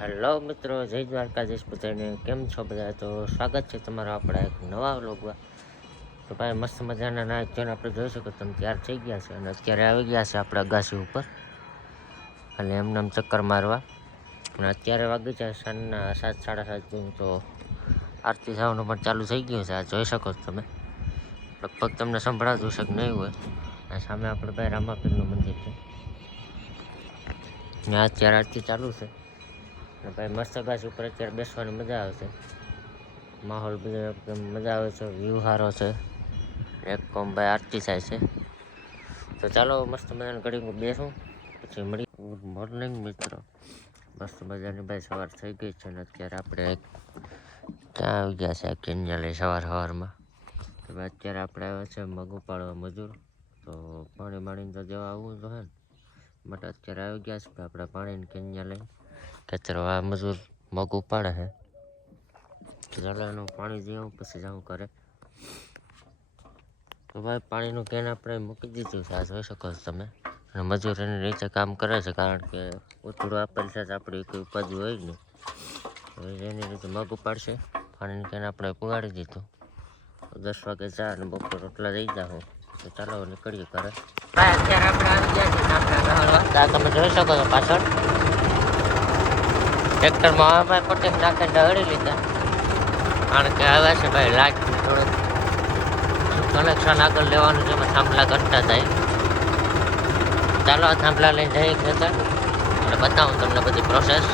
Hello મિત્રો, જય દ્વારકાધીશ બધાને. કેમ છો બધા? તો સ્વાગત છે તમારો આપણા એક નવા વ્લોગમાં. તો ભાઈ, મસ્ત મજાના નાયક જોઈને આપણે જોઈ શકો તમે તૈયાર થઈ ગયા છે અને અત્યારે આવી ગયા છે આપણા અગાસી ઉપર. અને એમને ચક્કર મારવા. અને અત્યારે વાગી છે સાંજના સાત, સાડા સાત તો આરતી થવાનું પણ ચાલુ થઈ ગયું છે. આ જોઈ શકો છો તમે. લગભગ તમને સંભળાતું છે કે નહીં હોય. અને સામે આપણે ભાઈ રામાપીરનું મંદિર છે. ને અત્યારે આરતી ચાલુ છે. અને ભાઈ મસ્ત ગાছ ઉપર અત્યારે બેસવાની મજા આવશે માહોલ બધો એકદમ મજા આવે છે, વ્યૂ સારો છે. એક કોમ ભાઈ આરતી થાય છે. તો ચાલો મસ્ત મજાની ઘડી બેસું, પછી મળી. ગુડ મોર્નિંગ મિત્રો. મસ્ત મજાની ભાઈ સવાર થઈ ગઈ છે અને અત્યારે આપણે ક્યાં આવી ગયા છે કેન્યા લઈ સવાર સવારમાં. તો અત્યારે આપણે આવ્યા છે મગ ઉપાડવા મજૂર. તો પાણી માણીને તો જવા આવવું તો હે ને. માટે અત્યારે આવી ગયા છે આપણે પાણીને કેન્યા લઈને. આ મજૂર મગ ઉપાડે છે ચાલો પાણી દેવું પછી જવું કરે. તો ભાઈ પાણીનું કેન આપણે મૂકી દીધું છે આ જોઈ શકો છો તમે. અને મજૂર એની રીતે કામ કરે છે કારણ કે ઉતરું આપેલ છે આપણી કોઈ ઉપાધિ હોય જ નહીં. હવે એની રીતે મગ ઉપાડશે. પાણીનું કેન આપણે પુગાડી દીધું. દસ વાગે ચા અને બપોર રોટલા દઈ જાઓ. તો ચાલો નીકળીએ ઘરે. અત્યારે આપણે આવી ગયા છીએ તમે જોઈ શકો છો પાછળ. ટ્રેક્ટરમાં હવે ભાઈ પટેક નાખે દહડી લીધા. કારણ કે આવ્યા છે ભાઈ લાઈટ થોડુંક. કનેક્શન આગળ લેવાનું છે થાંભલા કરતા થાય ચાલો આ થાંભલા લઈને જઈએ ખેતર. અને બતાવું તમને બધી પ્રોસેસ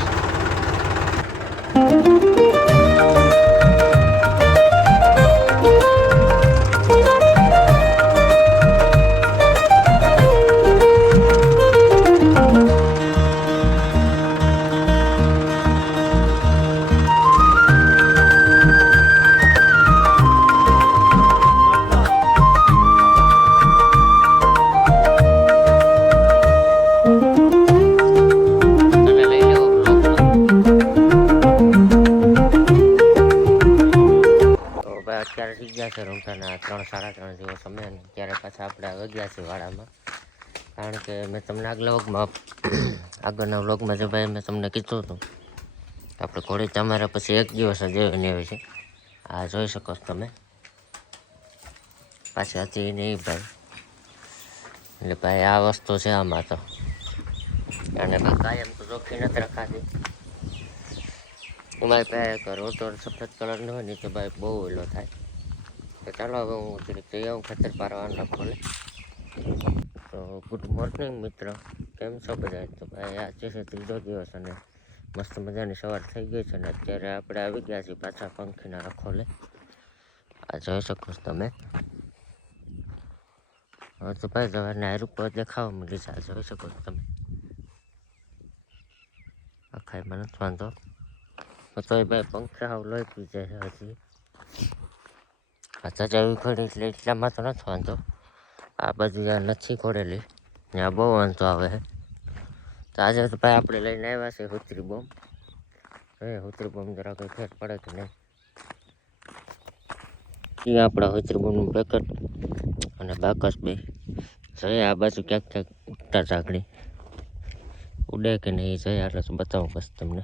ગયા છે રૂમટાના ત્રણ, સાડા ત્રણ જેવો સમય અને ત્યારે પાછા આપણે આવી ગયા છીએ વાડામાં. કારણ કે મેં તમને આગલા વ્લોગમાં, આગળના વ્લોગમાં જે ભાઈ મેં તમને કીધું હતું આપણે ઘોડી તમારા પછી એક દિવસ જ એવીને હોય છે. આ જોઈ શકો છો તમે. પાછી હતી નહીં ભાઈ. એટલે ભાઈ આ વસ્તુ છે આમાં તો. અને ભાઈ કાયમ તો ચોખ્ખી નથી રખાતી. અમારી પાસે એક રોટો સફેદ કલરનો હોય ને તો ભાઈ બહુ ઓલો થાય. ચાલો હવે હું જરીક જઈ આવું, ખેતર પારવાનું ખોલે. તો ગુડ મોર્નિંગ મિત્રો, કેમ છો બધા? તો ભાઈ આજે છે ત્રીજો દિવસ અને મસ્ત મજાની સવાર થઈ ગઈ છે ને અત્યારે આપણે આવી ગયા છીએ પાછા પંખીના રખોલે. આ જોઈ શકો છો તમે. હવે તો ભાઈ સવારના હાર પર દેખાવા મળી છે, આ જોઈ શકો છો તમે. આખા એમાં નથી વાંધો. તો ભાઈ પંખા આવું લોહી પી જાય હજી. આ ચજાવી ખોડી એટલે એટલામાં તો નથી વાંધો. આ બધું આ નથી ખોડેલી. ત્યાં બહુ વાંધો આવે છે તો આજે તો ભાઈ આપણે લઈને આવ્યા છે હુતરી બોમ્બ. હે, હુતરી બોમ્બ જરા કંઈ ફેર પડે કે નહીં? એ આપણા હુતરી બોમ્બનું પેકેટ અને બાકસ બે. જોઈએ આ બાજુ ક્યાંક ક્યાંક ઉડતા ચાકડી ઉડે કે નહીં જોઈએ એટલે બતાવું બસ તમને.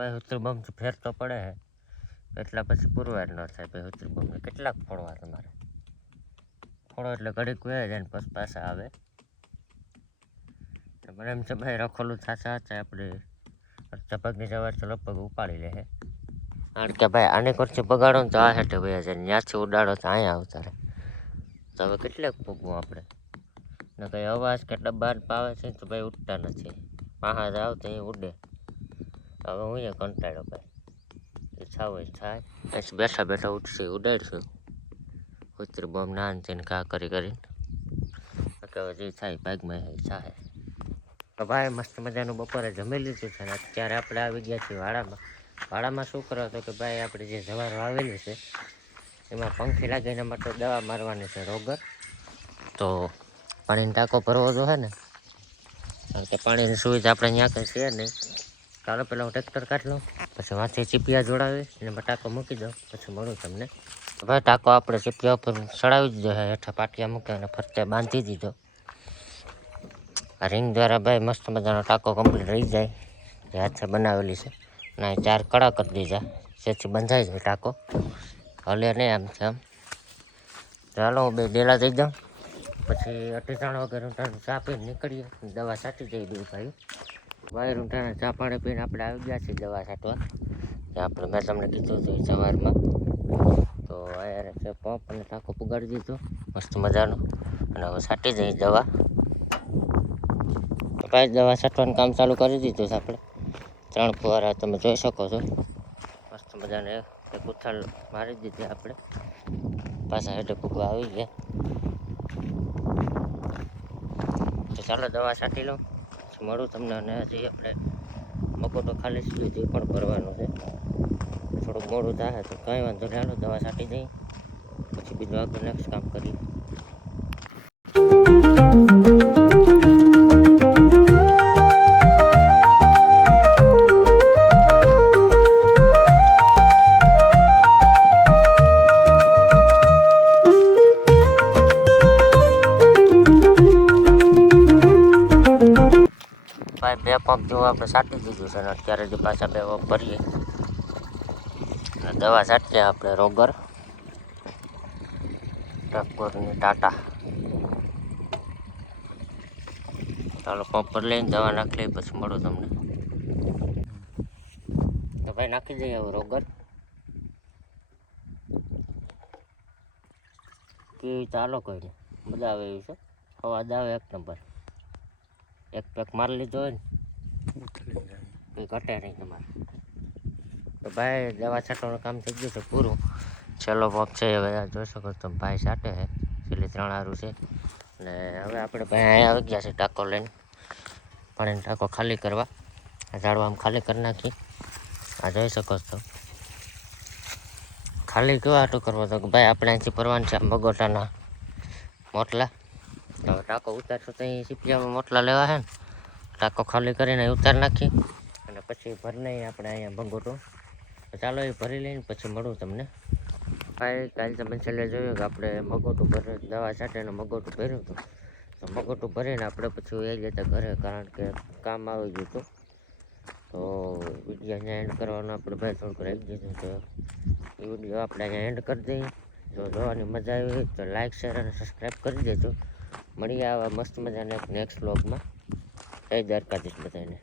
ભાઈ હુતર બમ ફેર તો પડે છે એટલા પછી પુરવાર ન થાય ભાઈ હુતર બમને કેટલાક ફોડવા તમારે. ફોડો એટલે ઘડીક વહે જાય ને પછી પાછા આવે. મને એમ છે ભાઈ રખોલું થશે થશે આપણે ચપકની સવાર તો લગભગ ઉપાડી લે કારણ કે ભાઈ આને કરશે બગાડો ને તો આ હેઠે વયા છે ત્યાંથી ઉડાડો તો અહીંયા આવતા તો હવે કેટલાક પૂગવું આપણે ને કંઈ અવાજ કે ડબ્બા પાવે છે તો ભાઈ ઉડતા નથી. પાહા જાવ તો અહીં ઉડે. હવે હું એ કંટાળ્યો ભાઈ. ઈચ્છા હોય થાય પછી બેઠા બેઠા ઉઠશે, ઉડાડશું. ઉતર બોમ નાન થઈને ઘા કરી કરીને. હવે જે થાય ભાગમાં ઈચ્છા હે તો ભાઈ મસ્ત મજાનું બપોરે જમી લીધું છે ને અત્યારે આપણે આવી ગયા છીએ વાડામાં. વાડામાં શું કરો તો કે ભાઈ આપણે જે જવાર વાવેલી છે, એમાં પંખી લાગે એના માટે દવા મારવાની છે રોગર. તો પાણીનો ટાંકો ભરવો જો હે ને. કારણ કે પાણીની સુવિધા આપણે ત્યાં કંઈ છે નહીં. ચાલો પહેલાં હું ટ્રેક્ટર કાઢી લઉં, પછી માથે ચીપિયા જોડાવી અને બટાકો મૂકી દઉં, પછી મળું તમને. ભાઈ ટાંકો આપણે ચીપિયા ઉપર ચડાવી દીધો છે, હેઠા પાટિયા મૂકી અને ફરતે બાંધી દીધો. આ રિંગ દ્વારા ભાઈ મસ્ત મજાનો ટાંકો કમ્પ્લીટ રહી જાય, જે હાથે બનાવેલી છે. અને ચાર કડા કરી દીધા, જેથી બંધાઈ જાય ટાંકો. હલે નહીં આમ છે આમ. ચાલો હું બે ડેલા જઈ દઉં, પછી અટીસાણ વગર વગેરે ચા પીને નીકળીએ, દવા છાંટી દઈ દઉં ભાઈ ભાઈ ઊંટાને ચા પાણી પીને આપણે આવી ગયા છીએ દવા છાંટવા. આપણે મેં તમને કીધું હતું સવારમાં. તો અહીંયા છે પંપ અને ટાંકો પુગાડી દીધો. મસ્ત મજાનો. અને હવે છાંટી જઈ દવા. તો દવા છાંટવાનું કામ ચાલુ કરી દીધું છે આપણે. ત્રણ ફુવારા તમે જોઈ શકો છો. મસ્ત મજાને એક ઉથાળ મારી દીધી આપણે. પાછા હેઠે ફૂગવા આવી ગયા. તો ચાલો દવા છાંટી લઉં. પછી મળું તમને અને હજી આપણે મકોટો ખાલી સુધી પણ ભરવાનું છે. થોડુંક મોડું થાય તો કંઈ વાંધો હાલો, દવા છાંટી દઈ પછી બીજું આગળ નેક્સ્ટ કામ કરીએ. પંપ જેવું આપણે છાંટી દીધું છે અને અત્યારે જે પાછા બે પંપ ભરીએ. દવા છાંટીએ આપણે રોગર ટકોરની ટાટા. ચાલો પંપ પર લઈને દવા નાખી લઈએ, પછી મળું તમને. તો ભાઈ નાખી દઈએ હવે રોગર. કેવી ચાલો કોઈ નહીં મજા આવે એવી છે. અવાજ આવે એક નંબર. એક પેક મારી લીધો હોય ને. ઘટે નહીં તમારે. તો ભાઈ, દવા છાંટવાનું કામ થઈ ગયું છે પૂરું. છેલ્લો પંપ છે, હવે આ જોઈ શકો તમે, ભાઈ છાંટે છે. છેલ્લી ત્રણ હારું છે. અને હવે આપણે ભાઈ અહીંયા આવી ગયા છે ટાંકો લઈને. પાણીનો ટાંકો ખાલી કરવા. આ ઝાડવા આમ ખાલી કરી નાખી. આ જોઈ શકો છો ખાલી કેવો હાટું કરવો તો ભાઈ, આપણે અહીંથી પરવાન છે આમ બગોટાના મોટલા. હવે ટાંકો ઉતારશો તો અહીં સીપિયામાં મોટલા લેવા છે ને. ટાંકો ખાલી કરીને ઉતાર નાખી અને પછી ભરી આપણે અહીંયા ભંગોટો ચાલો એ ભરી લઈને પછી મળું તમને. ભાઈ, કાલે તમે છેલ્લે જોયું કે આપણે મગોટું ભરે, દવા છાંટીને મગોટું ભર્યું હતું. તો મગોટું ભરીને આપણે પછી એ લેતા ઘરે, કારણ કે કામ આવી ગયું હતું. તો વીડિયો અહીંયા એન્ડ કરવાનો આપણે ભાઈ થોડુંક રહી દીધું તો એ વીડિયો આપણે અહીંયા એન્ડ કરી દઈએ. જો જોવાની મજા આવી હોય તો લાઇક શેર અને સબસ્ક્રાઈબ કરી દેજો. મળીએ આવા મસ્ત મજાના નેક્સ્ટ વ્લોગમાં જય દ્વારકાધીશ બધાને